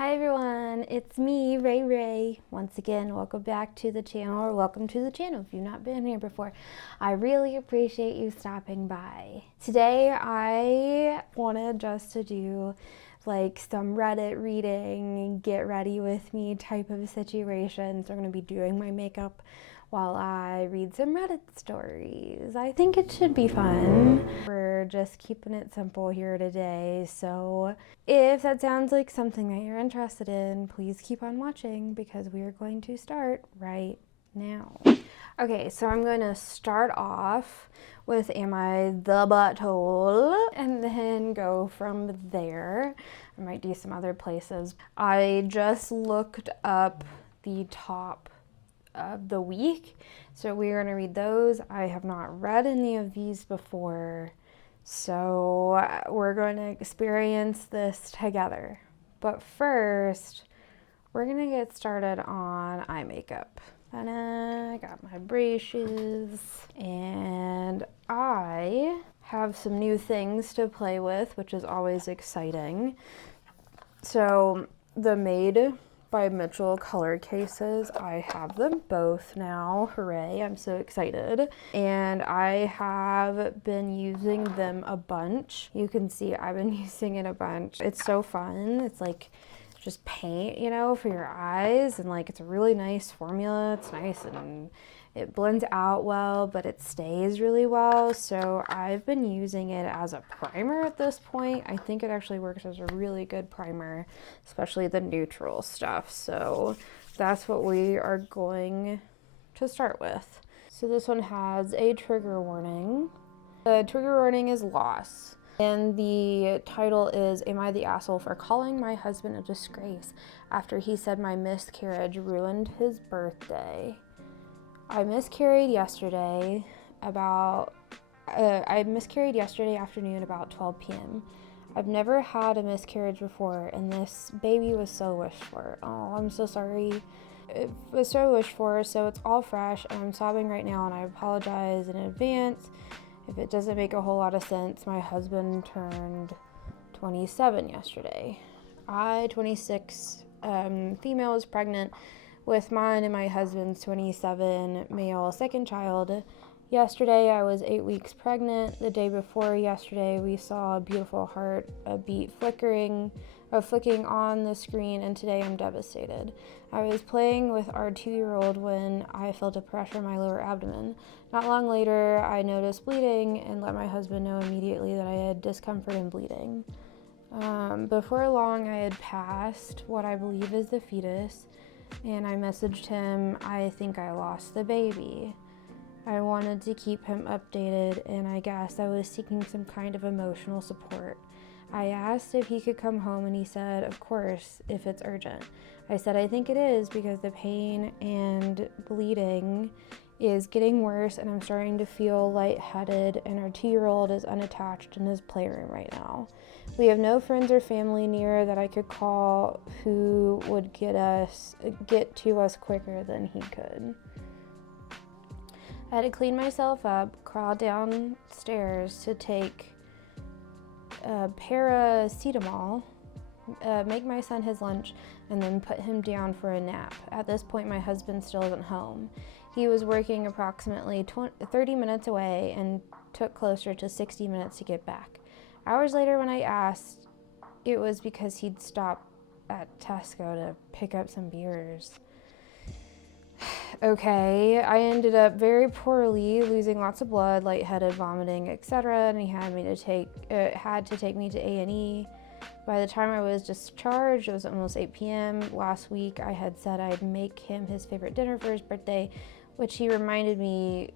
Hi everyone, it's me, Ray. Once again, welcome back to the channel, or welcome to the channel if you've not been here before. I really appreciate you stopping by. Today I wanted just to do like some Reddit reading, get ready with me type of situation. So I'm going to be doing my makeup while I read some Reddit stories. I think it should be fun. We're just keeping it simple here today, so if that sounds like something that you're interested in, please keep on watching because we are going to start right now. Okay, so I'm going to start off with Am I the Butthole? And then go from there. I might do some other places. I just looked up the top of the week, so we're going to read those. I have not read any of these before, so we're going to experience this together. But first, we're going to get started on eye makeup. And I got my brushes, and I have some new things to play with, which is always exciting. So the Made by Mitchell color cases, I have them both now. Hooray, I'm so excited. And I have been using them a bunch. You can see I've been using it a bunch. It's so fun. It's like just paint, you know, for your eyes, and like it's a really nice formula. It's nice and it blends out well, but it stays really well. So I've been using it as a primer at this point. I think it actually works as a really good primer, especially the neutral stuff. So that's what we are going to start with. So this one has a trigger warning. The trigger warning is loss. And the title is, Am I the Asshole for Calling My Husband a Disgrace After He Said My Miscarriage Ruined His Birthday? I miscarried yesterday afternoon about 12 p.m. I've never had a miscarriage before, and this baby was so wished for. Oh, I'm so sorry. It was so wished for, so it's all fresh, and I'm sobbing right now, and I apologize in advance if it doesn't make a whole lot of sense. My husband turned 27 yesterday. I, 26, female, was pregnant with mine and my husband's 27 male second child. Yesterday I was 8 weeks pregnant. The day before yesterday we saw a beautiful heart, a beat flicking on the screen, and today I'm devastated. I was playing with our 2-year-old when I felt a pressure in my lower abdomen. Not long later I noticed bleeding and let my husband know immediately that I had discomfort and bleeding. Before long I had passed what I believe is the fetus, and I messaged him, I think I lost the baby. I wanted to keep him updated, and I guess I was seeking some kind of emotional support. I asked if he could come home, and he said, of course, if it's urgent. I said, I think it is, because the pain and bleeding is getting worse, and I'm starting to feel lightheaded, and our 2-year-old is unattached in his playroom right now. We have no friends or family near that I could call who would get to us quicker than he could. I had to clean myself up, crawl downstairs to take paracetamol, make my son his lunch, and then put him down for a nap. At this point, my husband still isn't home. He was working approximately 30 minutes away and took closer to 60 minutes to get back. Hours later, when I asked, it was because he'd stopped at Tesco to pick up some beers. Okay, I ended up very poorly, losing lots of blood, lightheaded, vomiting, etc., and he had to take me to A&E. By the time I was discharged, it was almost 8 p.m. Last week, I had said I'd make him his favorite dinner for his birthday, which he reminded me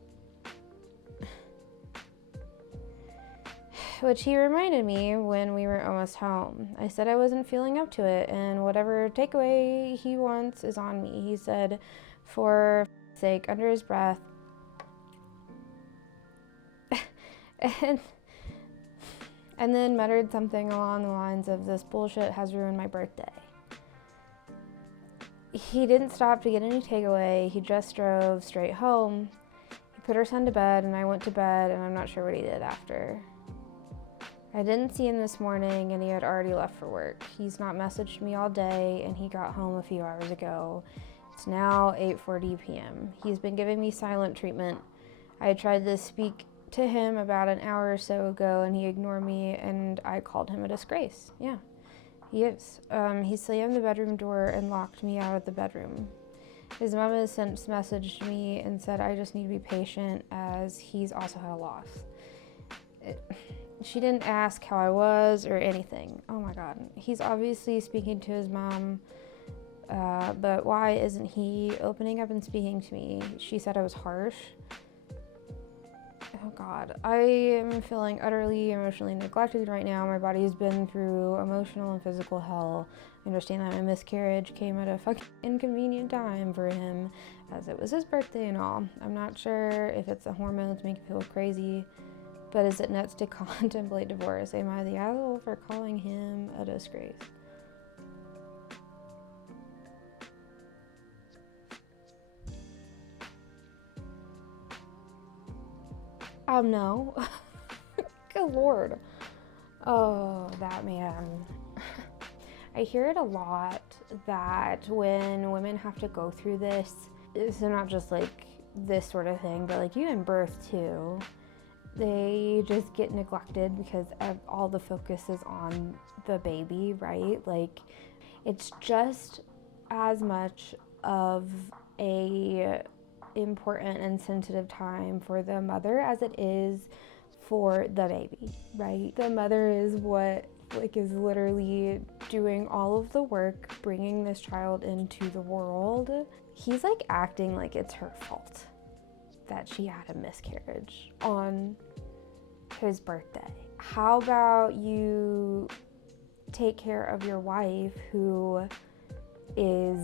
when we were almost home. I said I wasn't feeling up to it, and whatever takeaway he wants is on me. He said, for sake, under his breath, and then muttered something along the lines of, this bullshit has ruined my birthday. He didn't stop to get any takeaway. He just drove straight home. He put our son to bed, and I went to bed, and I'm not sure what he did after. I didn't see him this morning and he had already left for work. He's not messaged me all day and he got home a few hours ago. It's now 8:40 p.m. He's been giving me silent treatment. I tried to speak to him about an hour or so ago and he ignored me and I called him a disgrace. Yeah, he is. He slammed the bedroom door and locked me out of the bedroom. His mom has since messaged me and said I just need to be patient as he's also had a loss. She didn't ask how I was or anything. Oh my God. He's obviously speaking to his mom, but why isn't he opening up and speaking to me? She said I was harsh. Oh God. I am feeling utterly emotionally neglected right now. My body's been through emotional and physical hell. I understand that my miscarriage came at a fucking inconvenient time for him, as it was his birthday and all. I'm not sure if it's the hormones make you feel crazy, but is it nuts to contemplate divorce? Am I the asshole for calling him a disgrace? No. Good Lord. Oh, that man. I hear it a lot that when women have to go through this, so not just like this sort of thing, but like even birth too, they just get neglected because all the focus is on the baby, right? Like, it's just as much of a important and sensitive time for the mother as it is for the baby, right? The mother is what is literally doing all of the work, bringing this child into the world. He's like acting like it's her fault that she had a miscarriage on his birthday. How about you take care of your wife who is,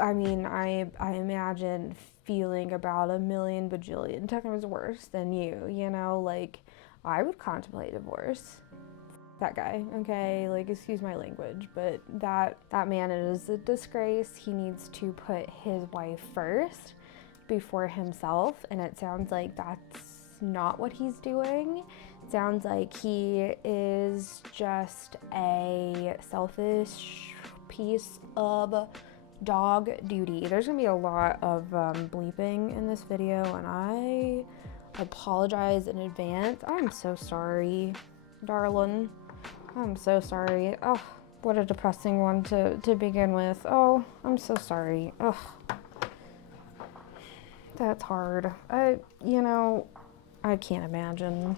I mean, I imagine feeling about a million bajillion times worse than you know, like I would contemplate divorce. That guy, okay, like excuse my language, but that man is a disgrace. He needs to put his wife first before himself, and it sounds like that's not what he's doing. It sounds like he is just a selfish piece of dog duty. There's gonna be a lot of bleeping in this video, and I apologize in advance. I'm so sorry, darling. I'm so sorry. Oh, what a depressing one to begin with. Oh, I'm so sorry. Oh, that's hard. I can't imagine.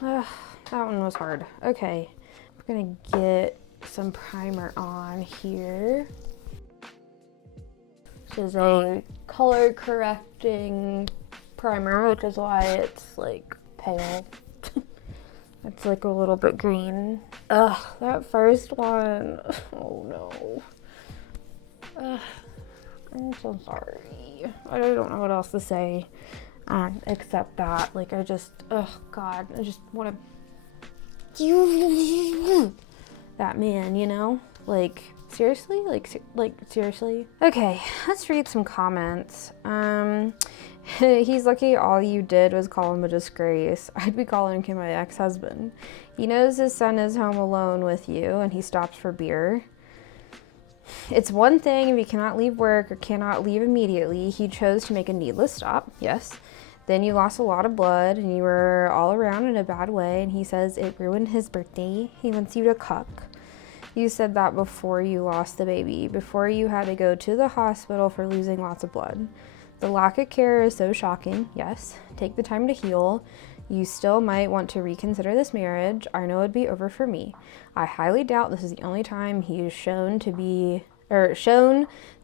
That one was hard. Okay, we're gonna get some primer on here. This is a color correcting primer, which is why it's like pale. It's like a little bit green. Ugh, that first one. Oh no. Ugh, I'm so sorry. I don't know what else to say except that. Like, I just, oh God, I just want to. That man, you know? Like, seriously? Like seriously? Okay, let's read some comments. He's lucky all you did was call him a disgrace. I'd be calling him my ex-husband. He knows his son is home alone with you and he stops for beer. It's one thing if he cannot leave work or cannot leave immediately. He chose to make a needless stop, yes. Then you lost a lot of blood and you were all around in a bad way, and he says it ruined his birthday. He wants you to cuck. You said that before you lost the baby, before you had to go to the hospital for losing lots of blood. The lack of care is so shocking, yes. Take the time to heal. You still might want to reconsider this marriage. I know it'd be over for me. I highly doubt this is the only time he is shown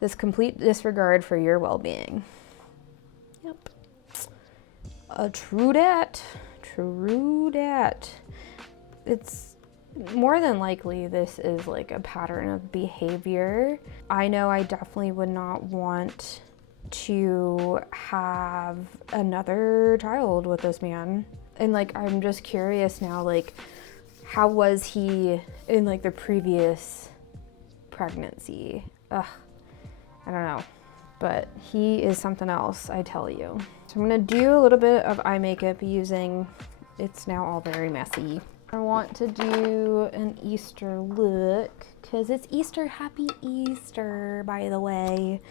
this complete disregard for your well-being. Yep. True dat. True dat. It's more than likely this is like a pattern of behavior. I know I definitely would not want to have another child with this man. And like, I'm just curious now, like, how was he in like the previous pregnancy? Ugh, I don't know, but he is something else, I tell you. So I'm gonna do a little bit of eye makeup using, it's now all very messy. I want to do an Easter look because it's Easter. Happy Easter, by the way.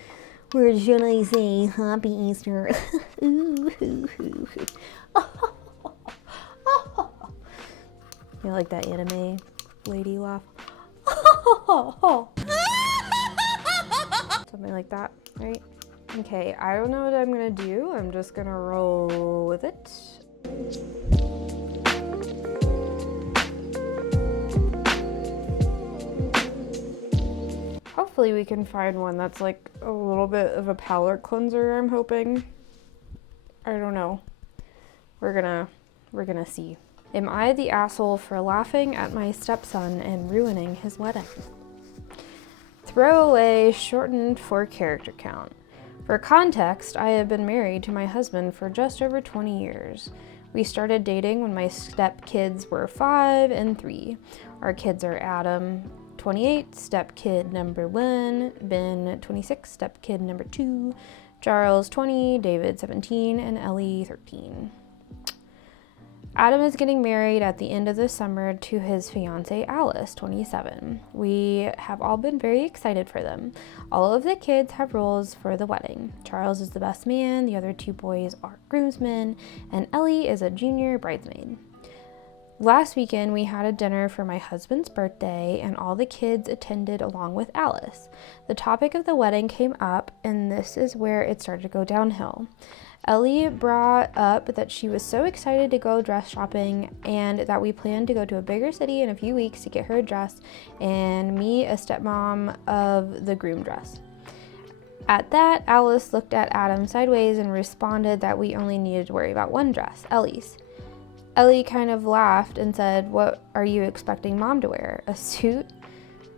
Or should I say Happy Easter? Ooh, hoo, hoo, hoo. You like that anime lady laugh? Something like that, right? Okay, I don't know what I'm gonna do. I'm just gonna roll with it. Hopefully we can find one that's like a little bit of a palette cleanser, I'm hoping. I don't know. We're gonna see. Am I the asshole for laughing at my stepson and ruining his wedding? Throwaway shortened for character count. For context, I have been married to my husband for just over 20 years. We started dating when my stepkids were 5 and 3. Our kids are Adam, 28, stepkid number 1, Ben, 26, stepkid number 2, Charles, 20, David, 17, and Ellie, 13. Adam is getting married at the end of the summer to his fiancée Alice, 27. We have all been very excited for them. All of the kids have roles for the wedding. Charles is the best man, the other 2 boys are groomsmen, and Ellie is a junior bridesmaid. Last weekend, we had a dinner for my husband's birthday, and all the kids attended along with Alice. The topic of the wedding came up, and this is where it started to go downhill. Ellie brought up that she was so excited to go dress shopping and that we planned to go to a bigger city in a few weeks to get her a dress and me a stepmom of the groom dress. At that, Alice looked at Adam sideways and responded that we only needed to worry about one dress, Ellie's. Ellie kind of laughed and said, "What are you expecting mom to wear, a suit?"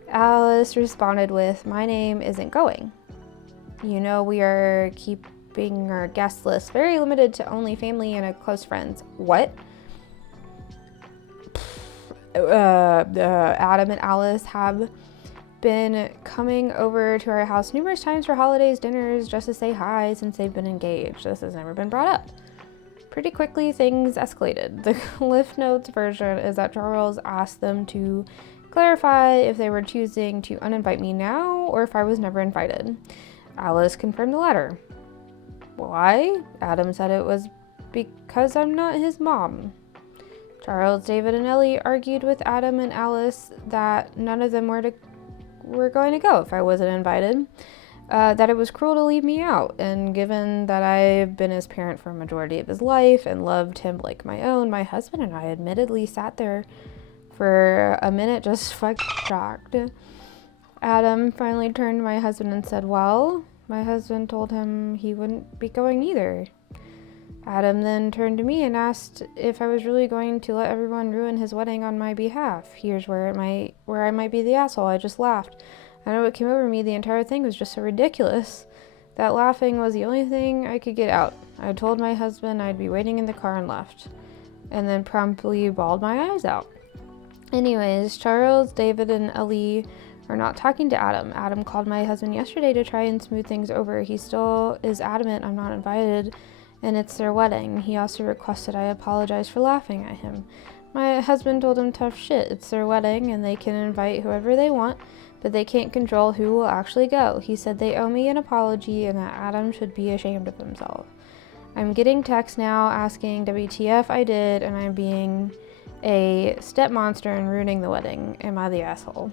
Alice responded with, "My name isn't going. You know we are keeping our guest list very limited to only family and close friends." What? Adam and Alice have been coming over to our house numerous times for holidays, dinners, just to say hi since they've been engaged. This has never been brought up. Pretty quickly, things escalated. The Cliff Notes version is that Charles asked them to clarify if they were choosing to uninvite me now or if I was never invited. Alice confirmed the latter. Why? Adam said it was because I'm not his mom. Charles, David, and Ellie argued with Adam and Alice that none of them were going to go if I wasn't invited, that it was cruel to leave me out, and given that I've been his parent for a majority of his life and loved him like my own, my husband and I admittedly sat there for a minute just shocked. Adam finally turned to my husband and said, "Well," my husband told him he wouldn't be going either. Adam then turned to me and asked if I was really going to let everyone ruin his wedding on my behalf. Here's where I might be the asshole. I just laughed. I know what came over me. The entire thing was just so ridiculous that laughing was the only thing I could get out. I told my husband I'd be waiting in the car and left, and then promptly bawled my eyes out. Anyways, Charles, David, and Ellie are not talking to Adam. Adam called my husband yesterday to try and smooth things over. He still is adamant I'm not invited, and it's their wedding. He also requested I apologize for laughing at him. My husband told him tough shit. It's their wedding, and they can invite whoever they want, but they can't control who will actually go. He said they owe me an apology and that Adam should be ashamed of himself. I'm getting texts now asking WTF I did, and I'm being a step monster and ruining the wedding. Am I the asshole?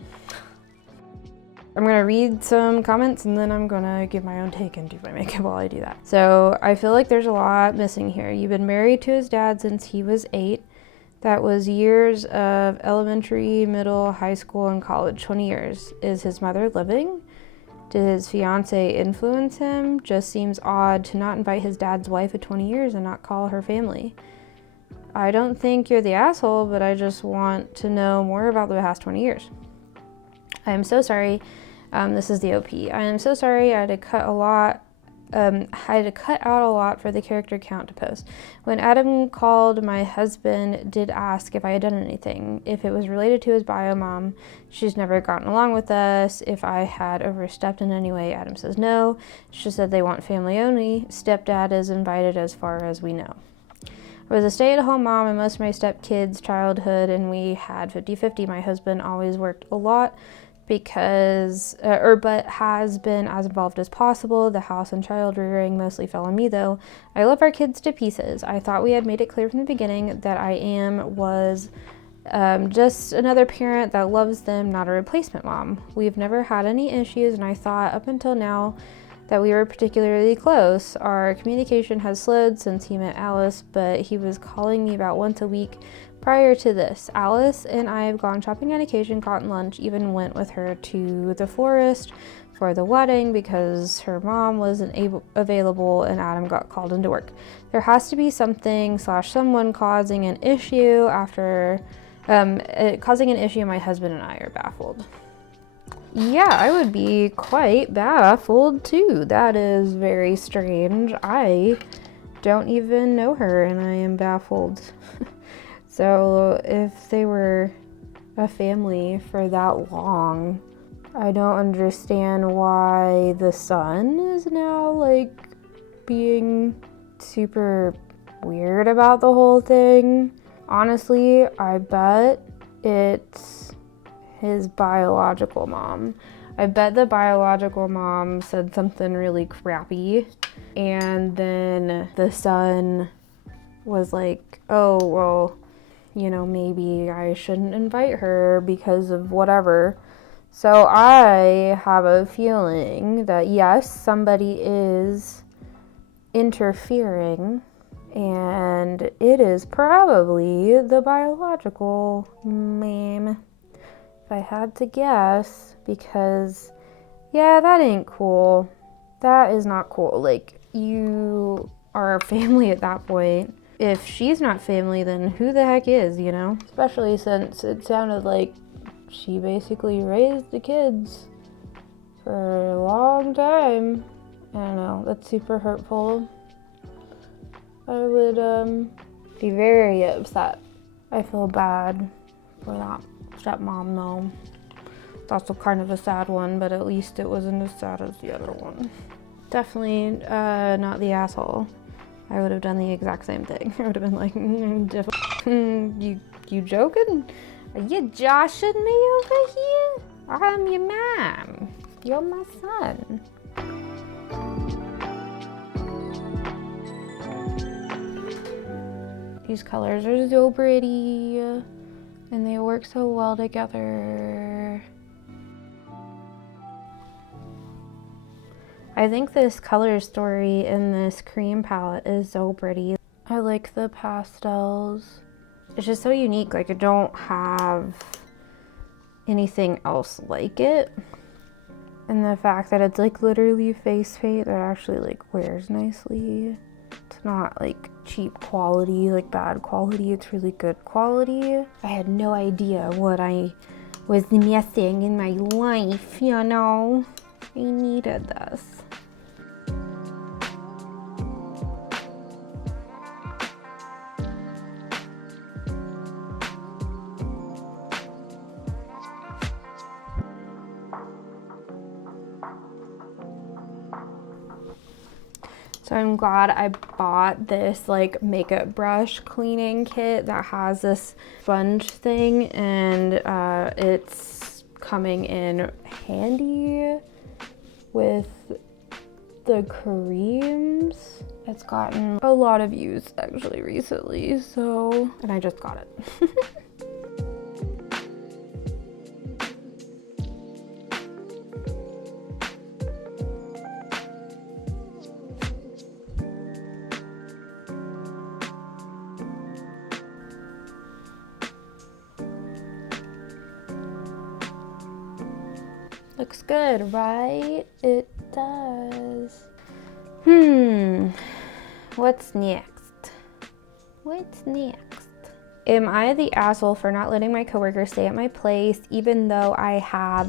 I'm gonna read some comments and then I'm gonna give my own take and do my makeup while I do that. So I feel like there's a lot missing here. You've been married to his dad since he was 8. That was years of elementary, middle, high school, and college, 20 years. Is his mother living? Did his fiance influence him? Just seems odd to not invite his dad's wife of 20 years and not call her family. I don't think you're the asshole, but I just want to know more about the past 20 years. I am so sorry. This is the OP. I am so sorry. I had to cut out a lot for the character count to post. When Adam called, my husband did ask if I had done anything, if it was related to his bio mom. She's never gotten along with us. If I had overstepped in any way, Adam says no. She said they want family only. Stepdad is invited as far as we know. I was a stay-at-home mom in most of my stepkids' childhood, and we had 50-50. My husband always worked a lot but has been as involved as possible. The house and child rearing mostly fell on me, though. I love our kids to pieces. I thought we had made it clear from the beginning that was just another parent that loves them, not a replacement mom. We've never had any issues, and I thought up until now that we were particularly close. Our communication has slowed since he met Alice, but he was calling me about once a week prior to this. Alice and I have gone shopping on occasion, gotten lunch, even went with her to the forest for the wedding because her mom wasn't available and Adam got called into work. There has to be someone causing an issue causing an issue. My husband and I are baffled. Yeah, I would be quite baffled too. That is very strange. I don't even know her and I am baffled. So if they were a family for that long, I don't understand why the son is now like being super weird about the whole thing. Honestly, I bet it's his biological mom. I bet the biological mom said something really crappy, and then the son was like, oh, well, maybe I shouldn't invite her because of whatever. So I have a feeling that yes, somebody is interfering, and it is probably the biological mom, if I had to guess, because yeah, that ain't cool. That is not cool. Like, you are a family at that point. If she's not family, then who the heck is, Especially since it sounded like she basically raised the kids for a long time. I don't know, that's super hurtful. I would be very upset. I feel bad for that stepmom though. It's also kind of a sad one, but at least it wasn't as sad as the other one. Definitely not the asshole. I would have done the exact same thing. I would have been like, you joking? Are you joshing me over here? I'm your mom. You're my son. These colors are so pretty, and they work so well together. I think this color story in this cream palette is so pretty. I like the pastels. It's just so unique. Like, I don't have anything else like it. And the fact that it's like literally face paint that actually like wears nicely. It's not like cheap quality, like bad quality. It's really good quality. I had no idea what I was missing in my life, I needed this. So I'm glad I bought this like makeup brush cleaning kit that has this sponge thing, and it's coming in handy with the creams. It's gotten a lot of use actually recently, and I just got it. Looks good, right? It does. What's next? What's next? Am I the asshole for not letting my coworker stay at my place even though I have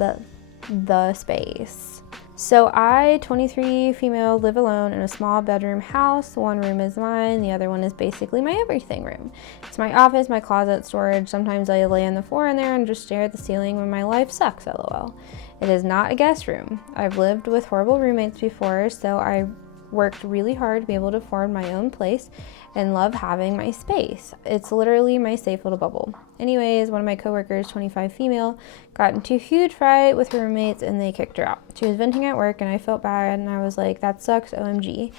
the space? So I, 23 female, live alone in a small bedroom house. One room is mine, the other one is basically my everything room. It's my office, my closet, storage. Sometimes I lay on the floor in there and just stare at the ceiling when my life sucks, lol. It is not a guest room. I've lived with horrible roommates before, so I worked really hard to be able to afford my own place and love having my space. It's literally my safe little bubble. Anyways, one of my coworkers, 25 female, got into a huge fight with her roommates and they kicked her out. She was venting at work and I felt bad and I was like, that sucks, OMG.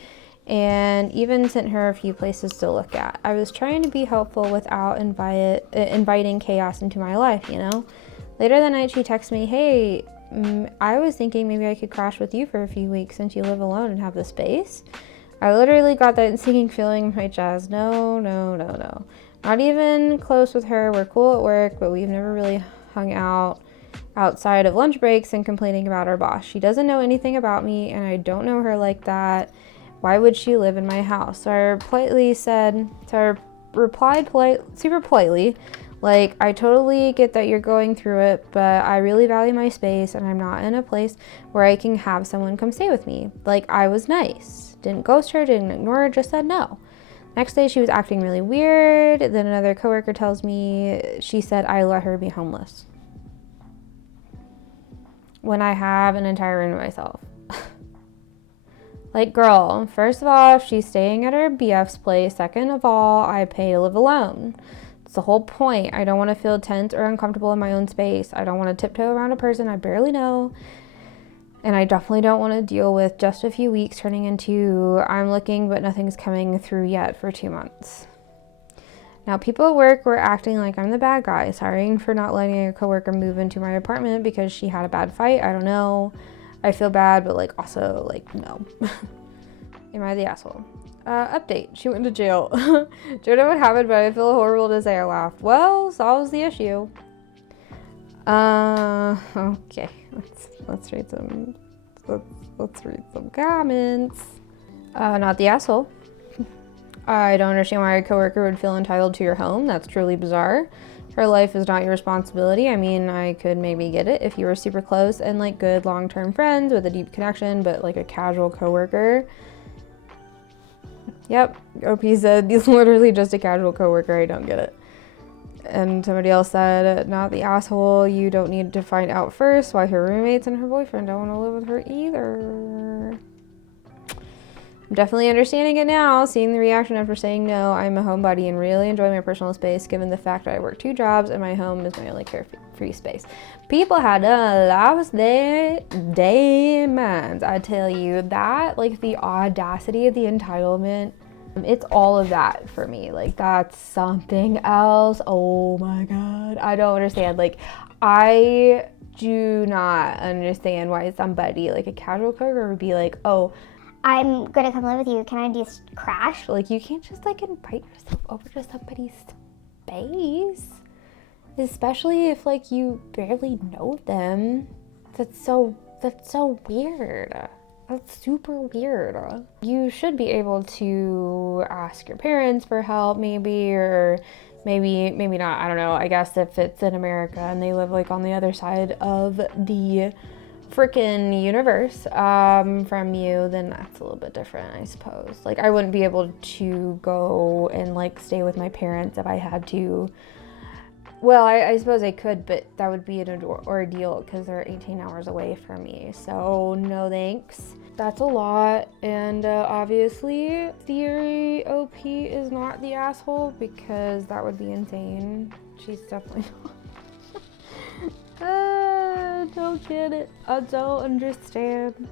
And even sent her a few places to look at. I was trying to be helpful without inviting chaos into my life, you know? Later that night, she texted me, hey, I was thinking maybe I could crash with you for a few weeks since you live alone and have the space. I literally got that sinking feeling in my chest. No. Not even close with her. We're cool at work, but we've never really hung out outside of lunch breaks and complaining about our boss. She doesn't know anything about me and I don't know her like that. Why would she live in my house? So I replied super politely, like, I totally get that you're going through it, but I really value my space and I'm not in a place where I can have someone come stay with me. Like, I was nice. Didn't ghost her, didn't ignore her, just said no. Next day she was acting really weird. Then another coworker tells me she said I let her be homeless when I have an entire room to myself. Like, girl, first of all, she's staying at her BF's place. Second of all, I pay to live alone. It's the whole point. I don't want to feel tense or uncomfortable in my own space. I don't want to tiptoe around a person I barely know. And I definitely don't want to deal with just a few weeks turning into I'm looking but nothing's coming through yet for 2 months. Now, people at work were acting like I'm the bad guy, sorry for not letting a coworker move into my apartment because she had a bad fight. I don't know. I feel bad, but like also like no. Am I the asshole? Update. She went to jail. Don't know what happened, but I feel horrible to say I laughed. Well, solves the issue. Okay. Let's read some. Let's read some comments. Not the asshole. I don't understand why a coworker would feel entitled to your home. That's truly bizarre. Her life is not your responsibility. I mean, I could maybe get it if you were super close and like good long-term friends with a deep connection, but like a casual coworker. Yep, OP said, he's literally just a casual coworker. I don't get it. And somebody else said, not the asshole. You don't need to find out first why her roommates and her boyfriend don't want to live with her either. I'm definitely understanding it now, seeing the reaction after saying no. I'm a homebody and really enjoy my personal space given the fact that I work 2 jobs and my home is my only carefree space. People had lost their damn minds. I tell you that, like the audacity of the entitlement, it's all of that for me. Like that's something else. Oh my God. I don't understand. Like I do not understand why somebody like a casual coworker would be like, oh, I'm gonna come live with you. Can I just crash? Like you can't just like invite yourself over to somebody's space, especially if like you barely know them. That's so weird. That's super weird. You should be able to ask your parents for help maybe, or maybe not. I don't know. I guess if it's in America and they live like on the other side of the freaking universe from you, then that's a little bit different, I suppose. Like I wouldn't be able to go and like stay with my parents if I had to. Well, I suppose I could, but that would be an ordeal because they're 18 hours away from me. So no thanks. That's a lot. And obviously theory OP is not the asshole because that would be insane. She's definitely not. I don't get it. I don't understand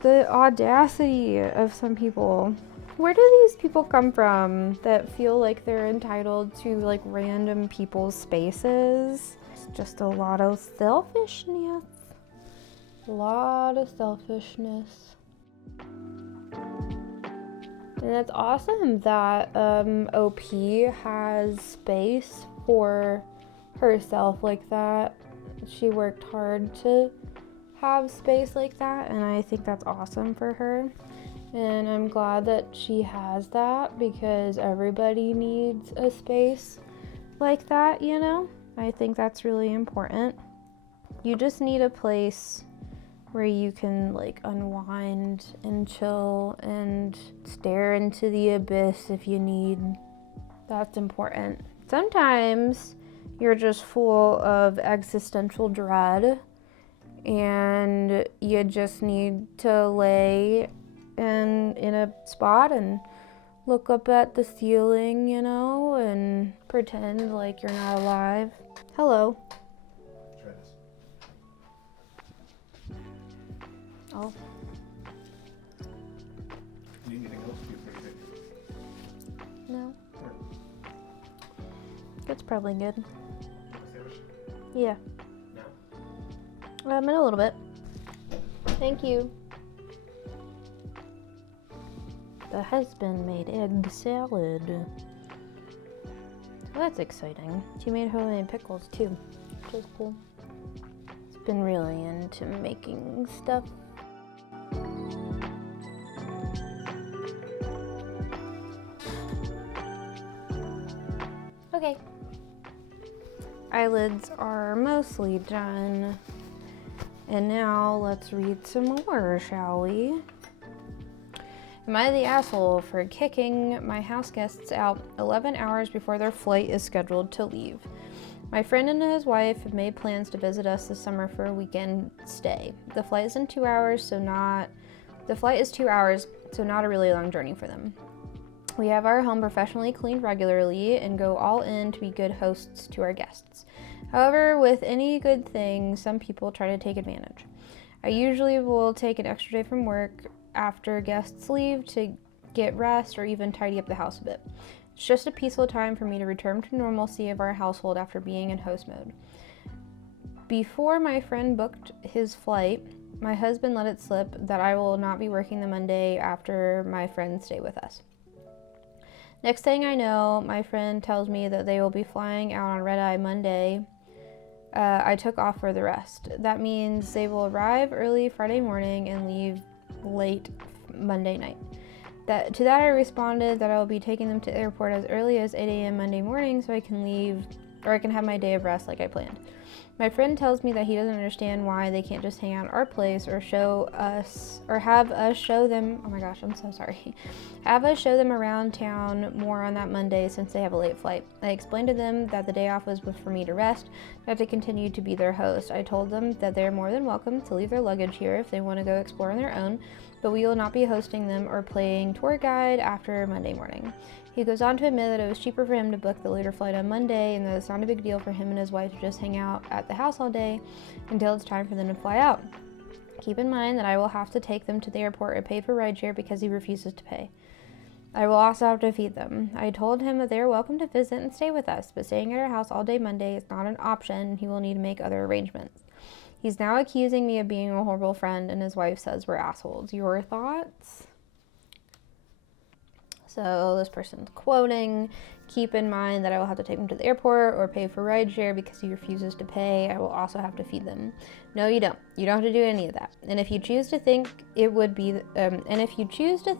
the audacity of some people. Where do these people come from that feel like they're entitled to like random people's spaces? It's just a lot of selfishness. A lot of selfishness. And it's awesome that OP has space for herself like that. She worked hard to have space like that, and I think that's awesome for her. And I'm glad that she has that because everybody needs a space like that, you know? I think that's really important. You just need a place where you can like unwind and chill and stare into the abyss if you need. That's important. Sometimes you're just full of existential dread and you just need to lay in a spot and look up at the ceiling, you know, and pretend like you're not alive. Hello. Try this. Oh. Need anything else? Do pretty good. No. That's probably good. Sandwich? Yeah. No? In a little bit. Thank you. The husband made egg salad. So that's exciting. She made homemade pickles too, which is cool. She's been really into making stuff. Okay. Eyelids are mostly done. And now let's read some more, shall we? Am I the asshole for kicking my house guests out 11 hours before their flight is scheduled to leave? My friend and his wife have made plans to visit us this summer for a weekend stay. The flight is 2 hours, so not a really long journey for them. We have our home professionally cleaned regularly and go all in to be good hosts to our guests. However, with any good thing, some people try to take advantage. I usually will take an extra day from work after guests leave to get rest or even tidy up the house a bit. It's just a peaceful time for me to return to normalcy of our household after being in host mode. Before my friend booked his flight, my husband let it slip that I will not be working the Monday after my friends stay with us. Next thing I know, my friend tells me that they will be flying out on red-eye Monday. I took off for the rest. That means they will arrive early Friday morning and leave late Monday night. To that I responded that I will be taking them to the airport as early as 8 a.m. Monday morning so I can have my day of rest like I planned. My friend tells me that he doesn't understand why they can't just hang out at our place or have us show them, oh my gosh, I'm so sorry, have us show them around town more on that Monday since they have a late flight. I explained to them that the day off was for me to rest, not to continue to be their host. I told them that they are more than welcome to leave their luggage here if they want to go explore on their own, but we will not be hosting them or playing tour guide after Monday morning. He goes on to admit that it was cheaper for him to book the later flight on Monday and that it's not a big deal for him and his wife to just hang out at the house all day until it's time for them to fly out. Keep in mind that I will have to take them to the airport or pay for rideshare because he refuses to pay. I will also have to feed them. I told him that they are welcome to visit and stay with us, but staying at our house all day Monday is not an option and he will need to make other arrangements. He's now accusing me of being a horrible friend and his wife says we're assholes. Your thoughts? So this person's quoting, keep in mind that I will have to take them to the airport or pay for rideshare because he refuses to pay. I will also have to feed them. No, you don't. You don't have to do any of that. And if you choose to think it would be, and if you choose to,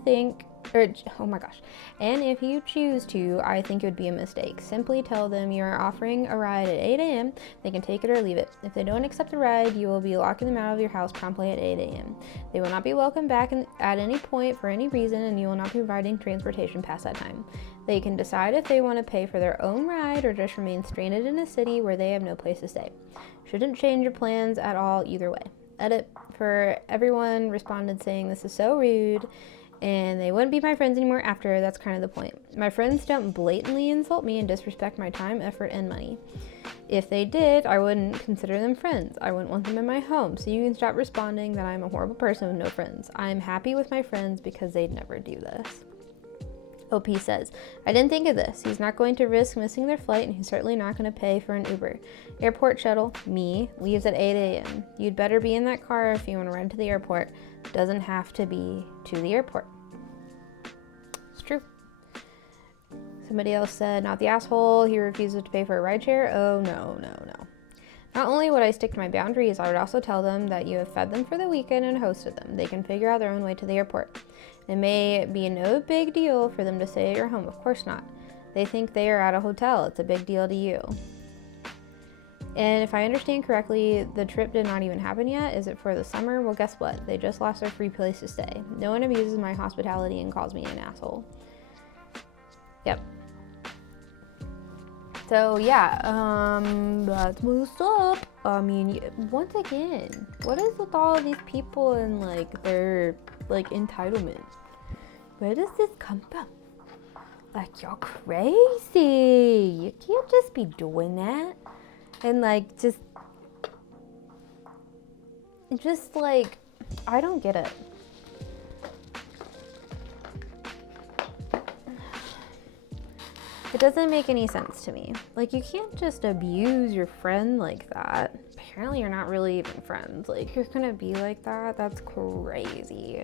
I think it would be a mistake. Simply tell them you are offering a ride at 8 a.m. They can take it or leave it. If they don't accept the ride, you will be locking them out of your house promptly at 8 a.m. They will not be welcomed back at any point for any reason, and you will not be providing transportation past that time. They can decide if they want to pay for their own ride or just remain stranded in a city where they have no place to stay. Shouldn't change your plans at all either way. Edit for everyone responded saying this is so rude and they wouldn't be my friends anymore after. That's kind of the point. My friends don't blatantly insult me and disrespect my time, effort, and money. If they did, I wouldn't consider them friends. I wouldn't want them in my home, so you can stop responding that I'm a horrible person with no friends. I'm happy with my friends because they'd never do this. OP says, I didn't think of this. He's not going to risk missing their flight and he's certainly not going to pay for an Uber. Airport shuttle, me, leaves at 8 a.m. You'd better be in that car if you want to ride to the airport. Doesn't have to be to the airport. It's true. Somebody else said, not the asshole. He refuses to pay for a rideshare. Oh, no. Not only would I stick to my boundaries, I would also tell them that you have fed them for the weekend and hosted them. They can figure out their own way to the airport. It may be no big deal for them to stay at your home. Of course not. They think they are at a hotel. It's a big deal to you. And if I understand correctly, the trip did not even happen yet. Is it for the summer? Well, guess what? They just lost their free place to stay. No one abuses my hospitality and calls me an asshole. Yep. So yeah, that's what's up. I mean, once again, what is with all of these people and like their like entitlement. Where does this come from? Like, you're crazy. You can't just be doing that. And like, just like, I don't get it. It doesn't make any sense to me. Like, you can't just abuse your friend like that. Apparently you're not really even friends. Like, you're gonna be like that? That's crazy.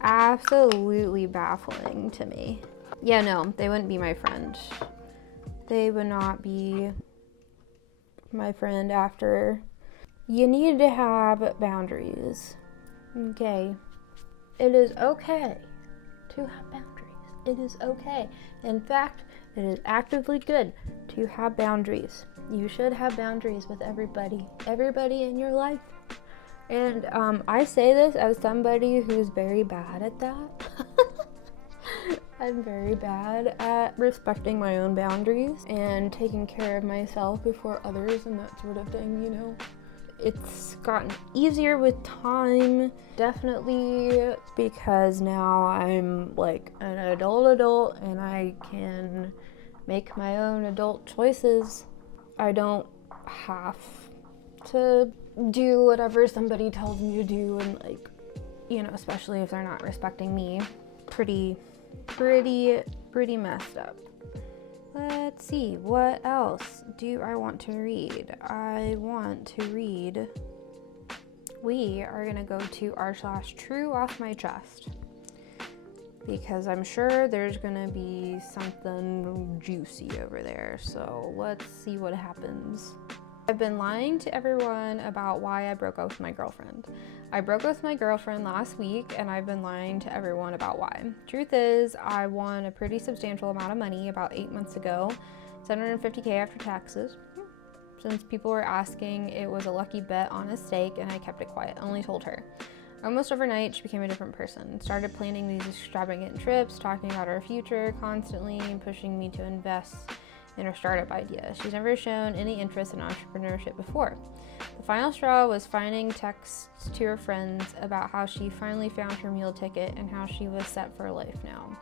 Absolutely baffling to me. Yeah, no, they wouldn't be my friend. They would not be my friend after. You need to have boundaries. Okay. It is okay to have boundaries. It is okay. In fact, it is actively good to have boundaries. You should have boundaries with everybody in your life. And I say this as somebody who's very bad at that. I'm very bad at respecting my own boundaries and taking care of myself before others and that sort of thing, you know. It's gotten easier with time, definitely, because now I'm like an adult and I can make my own adult choices. I don't have to do whatever somebody tells me to do, and like, you know, especially if they're not respecting me. Pretty messed up. Let's see, what else do I want to read? I want to read, we are gonna go to r/true off my chest, because I'm sure there's gonna be something juicy over there. So let's see what happens. I've been lying to everyone about why I broke up with my girlfriend. I broke up with my girlfriend last week, and I've been lying to everyone about why. Truth is, I won a pretty substantial amount of money about 8 months ago, $750K after taxes. Since people were asking, it was a lucky bet on a stake, and I kept it quiet, only told her. Almost overnight, she became a different person. Started planning these extravagant trips, talking about our future constantly, and pushing me to invest in her startup idea. She's never shown any interest in entrepreneurship before. The final straw was finding texts to her friends about how she finally found her meal ticket and how she was set for life now.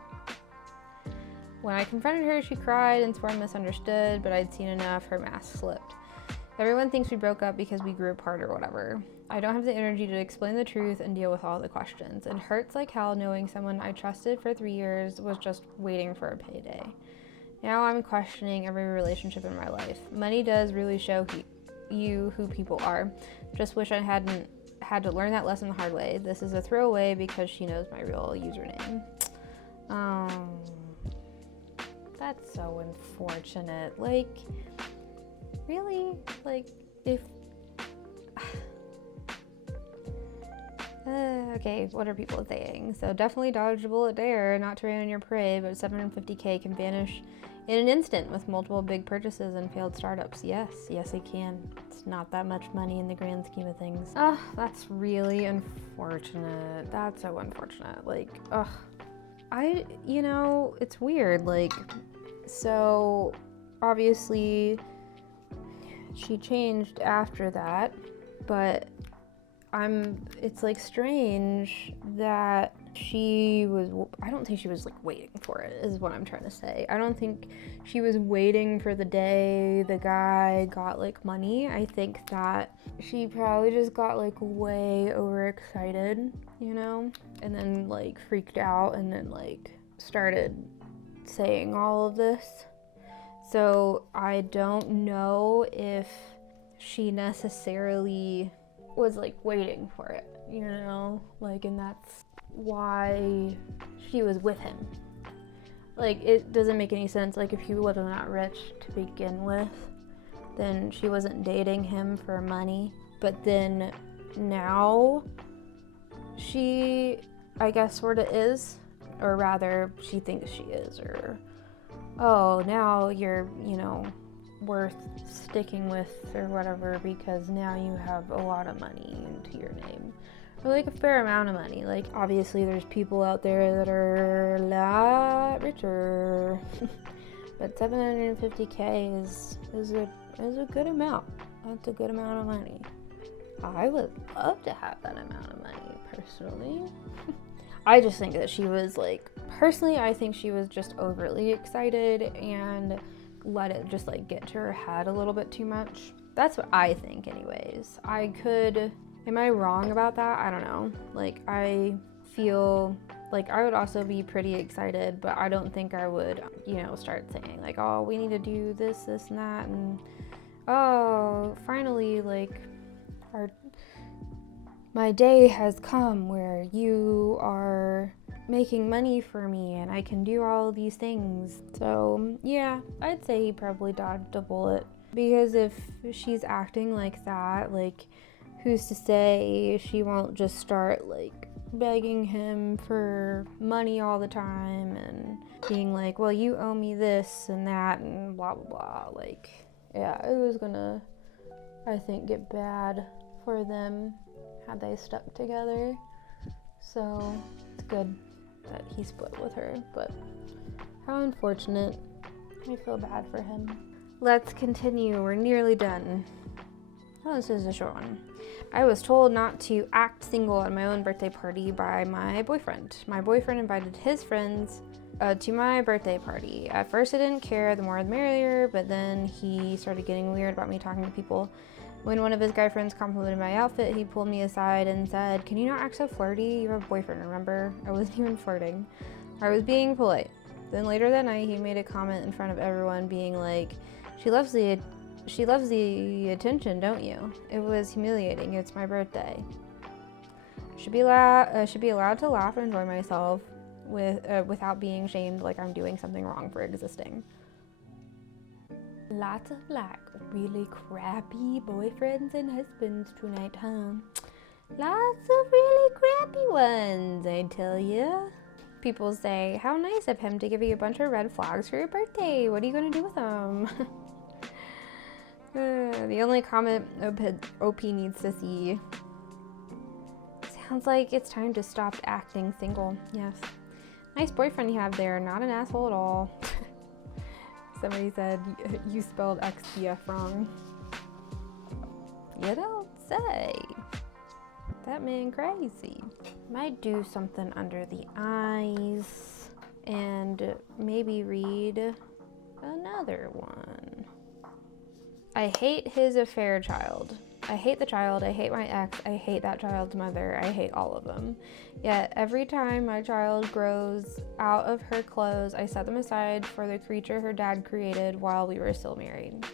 When I confronted her, she cried and swore I misunderstood, but I'd seen enough, her mask slipped. Everyone thinks we broke up because we grew apart or whatever. I don't have the energy to explain the truth and deal with all the questions. It hurts like hell knowing someone I trusted for 3 years was just waiting for a payday. Now I'm questioning every relationship in my life. Money does really show you who people are. Just wish I hadn't had to learn that lesson the hard way. This is a throwaway because she knows my real username. That's so unfortunate. Like, really? Like, if... okay, what are people saying? So definitely dodge a bullet there, not to rain on your parade, but 750K can vanish in an instant with multiple big purchases and failed startups. Yes, it can. It's not that much money in the grand scheme of things. That's really unfortunate. That's so unfortunate. Like, it's weird. Like, so obviously she changed after that, but it's like strange that I don't think she was like waiting for it, is what I'm trying to say. I don't think she was waiting for the day the guy got like money. I think that she probably just got like way overexcited, you know, and then like freaked out and then like started saying all of this. So I don't know if she necessarily was like waiting for it, you know, like, and that's why she was with him. Like, it doesn't make any sense. Like, if he wasn't that rich to begin with, then she wasn't dating him for money. But then now she, I guess, sort of is, or rather she thinks she is, or now you're, you know, worth sticking with or whatever because now you have a lot of money into your name, or like a fair amount of money. Like, obviously there's people out there that are a lot richer but 750K is a good amount. That's a good amount of money. I would love to have that amount of money, personally. I just think that she was like, personally, I think she was just overly excited and let it just like get to her head a little bit too much. That's what I think anyways. Am I wrong about that? I don't know. Like, I feel like I would also be pretty excited, but I don't think I would, start saying like, oh, we need to do this, this, and that, and oh, finally, like, my day has come where you are making money for me and I can do all these things. So yeah, I'd say he probably dodged a bullet, because if she's acting like that, like, who's to say she won't just start like begging him for money all the time and being like, well, you owe me this and that and blah blah blah. Like, yeah, it was gonna, I think, get bad for them had they stuck together. So it's good that he split with her, but how unfortunate. I feel bad for him. Let's continue. We're nearly done. Oh, this is a short one. I was told not to act single at my own birthday party by my boyfriend. My boyfriend invited his friends to my birthday party. At first I didn't care, the more the merrier, but then he started getting weird about me talking to people. When one of his guy friends complimented my outfit, he pulled me aside and said, "Can you not act so flirty? You have a boyfriend, remember?" I wasn't even flirting. I was being polite. Then later that night, he made a comment in front of everyone being like, She loves the attention, don't you?" It was humiliating. It's my birthday. Should be allowed to laugh and enjoy myself without being shamed like I'm doing something wrong for existing. Lots of like really crappy boyfriends and husbands tonight, huh? Lots of really crappy ones, I tell you. People say, "How nice of him to give you a bunch of red flags for your birthday. What are you gonna do with them?" The only comment OP needs to see. Sounds like it's time to stop acting single. Yes. Nice boyfriend you have there. Not an asshole at all. Somebody said you spelled XPF wrong. You don't say. That man crazy. Might do something under the eyes and maybe read another one. I hate his affair child. I hate the child, I hate my ex, I hate that child's mother, I hate all of them. Yet every time my child grows out of her clothes, I set them aside for the creature her dad created while we were still married.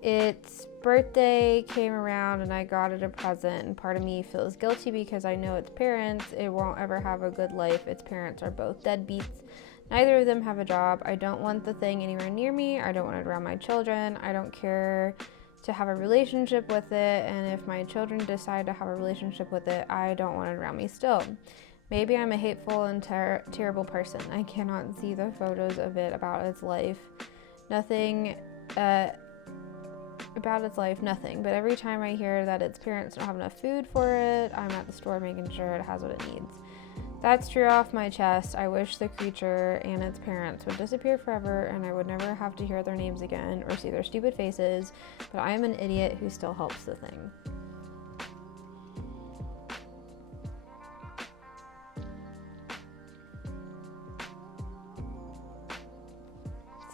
Its birthday came around and I got it a present, and part of me feels guilty because I know its parents, it won't ever have a good life. Its parents are both deadbeats. Neither of them have a job. I don't want the thing anywhere near me. I don't want it around my children. I don't care to have a relationship with it, and if my children decide to have a relationship with it, I don't want it around me still. Maybe I'm a hateful and terrible person. I cannot see the photos of it about its life. Nothing about its life, nothing. But every time I hear that its parents don't have enough food for it, I'm at the store making sure it has what it needs. That's true off my chest. I wish the creature and its parents would disappear forever and I would never have to hear their names again or see their stupid faces, but I am an idiot who still helps the thing.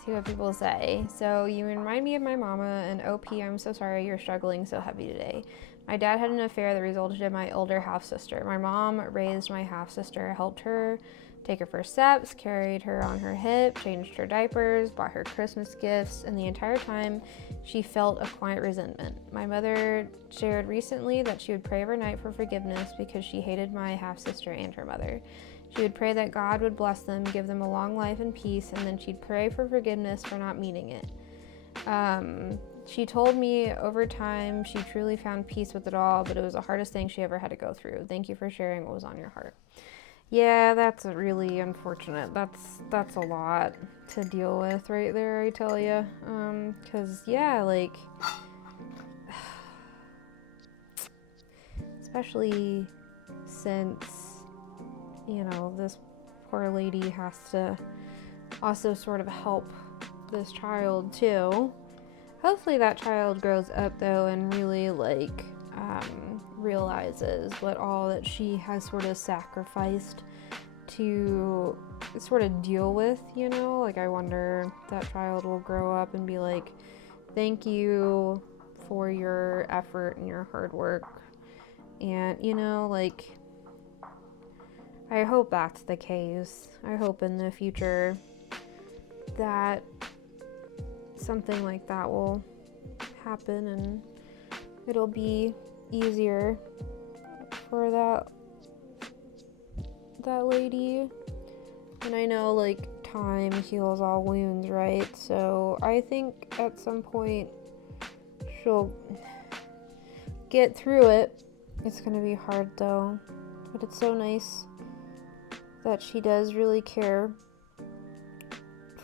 See what people say. So, you remind me of my mama, and OP, I'm so sorry you're struggling so heavy today. My dad had an affair that resulted in my older half-sister. My mom raised my half-sister, helped her take her first steps, carried her on her hip, changed her diapers, bought her Christmas gifts, and the entire time she felt a quiet resentment. My mother shared recently that she would pray every night for forgiveness because she hated my half-sister and her mother. She would pray that God would bless them, give them a long life and peace, and then she'd pray for forgiveness for not meaning it. She told me over time she truly found peace with it all, but it was the hardest thing she ever had to go through. Thank you for sharing what was on your heart. Yeah, that's really unfortunate. That's a lot to deal with right there, I tell you. 'Cause yeah, like, especially since, you know, this poor lady has to also sort of help this child too. Hopefully that child grows up though and really like realizes what all that she has sort of sacrificed to sort of deal with, you know? Like, I wonder if that child will grow up and be like, thank you for your effort and your hard work. And, you know, like, I hope that's the case. I hope in the future that something like that will happen and it'll be easier for that lady. And I know, like, time heals all wounds, right? So I think at some point she'll get through it. It's gonna be hard though, but it's so nice that she does really care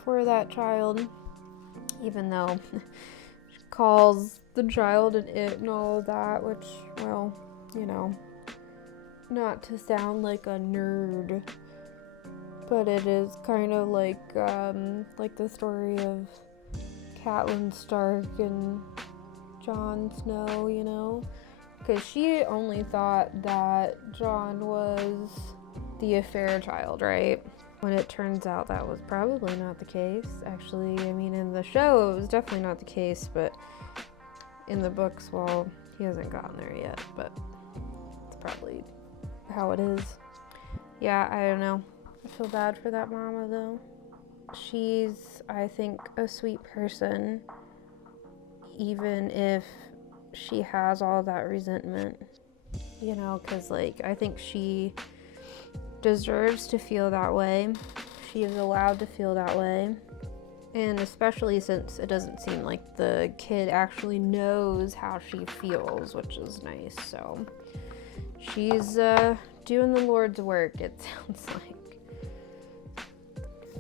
for that child, even though she calls the child an it and all that, which, well, you know, not to sound like a nerd, but it is kind of like the story of Catelyn Stark and Jon Snow, you know, because she only thought that Jon was the affair child, right? When it turns out that was probably not the case. Actually, I mean, in the show it was definitely not the case, but in the books, well, he hasn't gotten there yet, but it's probably how it is. Yeah, I don't know. I feel bad for that mama though. She's, I think, a sweet person, even if she has all that resentment, you know, because, like, I think she deserves to feel that way. She is allowed to feel that way. And especially since it doesn't seem like the kid actually knows how she feels, which is nice. So she's doing the Lord's work, it sounds like.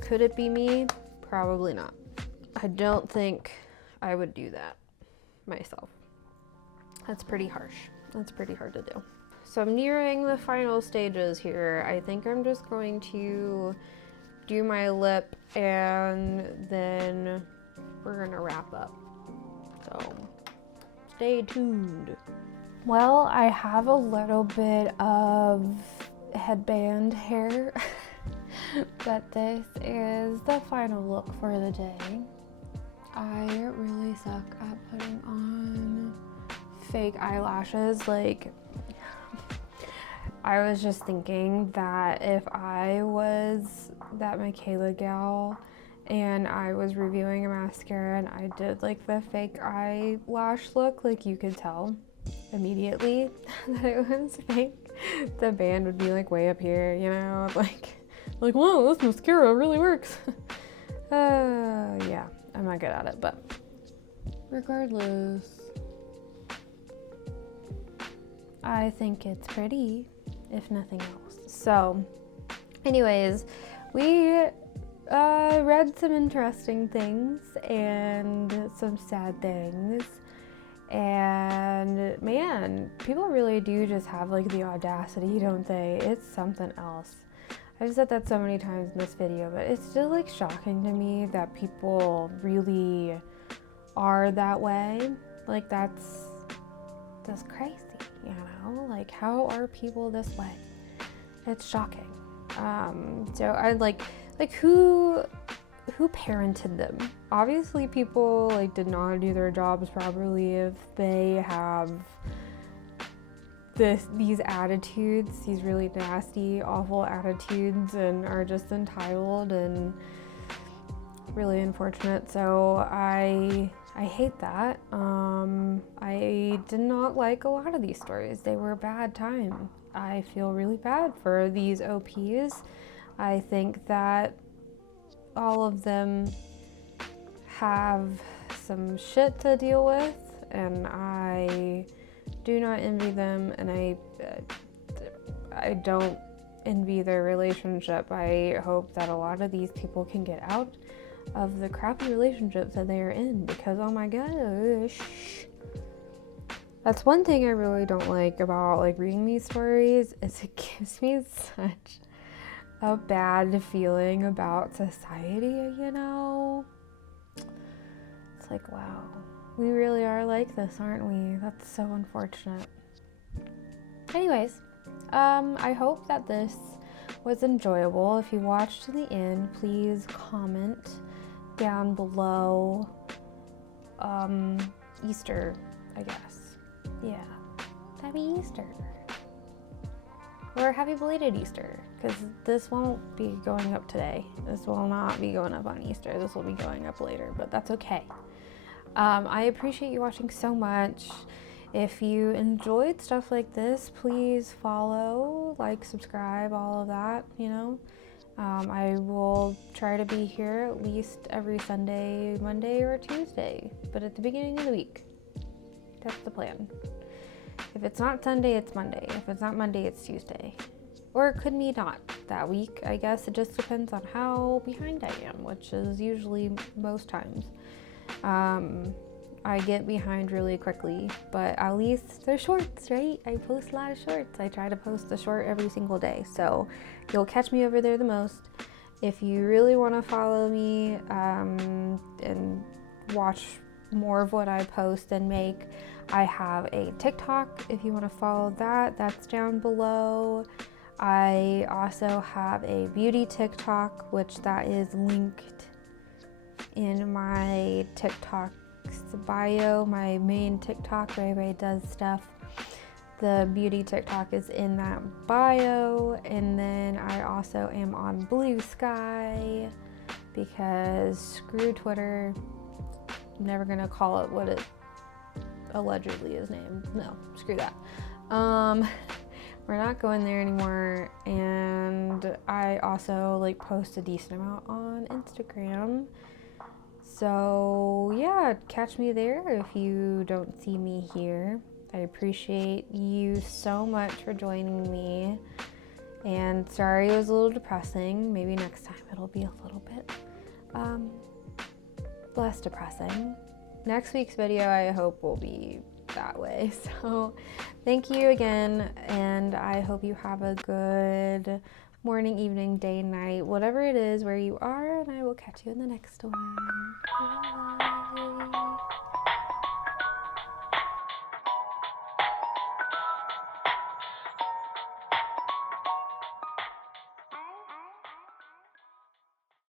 Could it be me? Probably not. I don't think I would do that myself. That's pretty harsh. That's pretty hard to do. So I'm nearing the final stages here. I think I'm just going to do my lip and then we're gonna wrap up. So stay tuned. Well, I have a little bit of headband hair, but this is the final look for the day. I really suck at putting on fake eyelashes. Like, I was just thinking that if I was that Michaela gal and I was reviewing a mascara and I did like the fake eyelash look, like, you could tell immediately that it was fake. The band would be like way up here, you know, like whoa, this mascara really works. Yeah, I'm not good at it, but regardless, I think it's pretty, if nothing else. So anyways, we read some interesting things and some sad things, and man, people really do just have like the audacity, don't they? It's something else. I've said that so many times in this video, but it's still like shocking to me that people really are that way. Like, that's crazy, you know? Like, how are people this way? It's shocking. So I like who parented them? Obviously people like did not do their jobs properly if they have these attitudes, these really nasty, awful attitudes, and are just entitled and really unfortunate. So I hate that. I did not like a lot of these stories. They were a bad time. I feel really bad for these OPs. I think that all of them have some shit to deal with, and I do not envy them, and I don't envy their relationship. I hope that a lot of these people can get out of the crappy relationships that they are in, because oh my gosh, that's one thing I really don't like about like reading these stories, is it gives me such a bad feeling about society, you know? It's like, wow, we really are like this, aren't we? That's so unfortunate. anyways, I hope that this was enjoyable. If you watched to the end, please comment down below. Easter, I guess. Yeah. Happy Easter. Or happy belated Easter, because this won't be going up today. This will not be going up on Easter. This will be going up later, but that's okay. I appreciate you watching so much. If you enjoyed stuff like this, please follow, like, subscribe, all of that, you know. I will try to be here at least every Sunday, Monday, or Tuesday, but at the beginning of the week. That's the plan. If it's not Sunday, it's Monday. If it's not Monday, it's Tuesday. Or it could be not that week. I guess it just depends on how behind I am, which is usually most times. I get behind really quickly, but at least they're shorts, right? I post a lot of shorts. I try to post a short every single day, so you'll catch me over there the most. If you really want to follow me and watch more of what I post and make, I have a TikTok. If you want to follow that, that's down below. I also have a beauty TikTok, which that is linked in my TikTok bio, my main TikTok where everybody does stuff. The beauty TikTok is in that bio, and then I also am on Bluesky because screw Twitter. I'm never gonna call it what it allegedly is named. No, screw that. We're not going there anymore, and I also like post a decent amount on Instagram. So yeah, catch me there if you don't see me here. I appreciate you so much for joining me, and sorry it was a little depressing. Maybe next time it'll be a little bit less depressing. Next week's video I hope will be that way. So thank you again, and I hope you have a good morning, evening, day, night, whatever it is where you are, and I will catch you in the next one. Bye.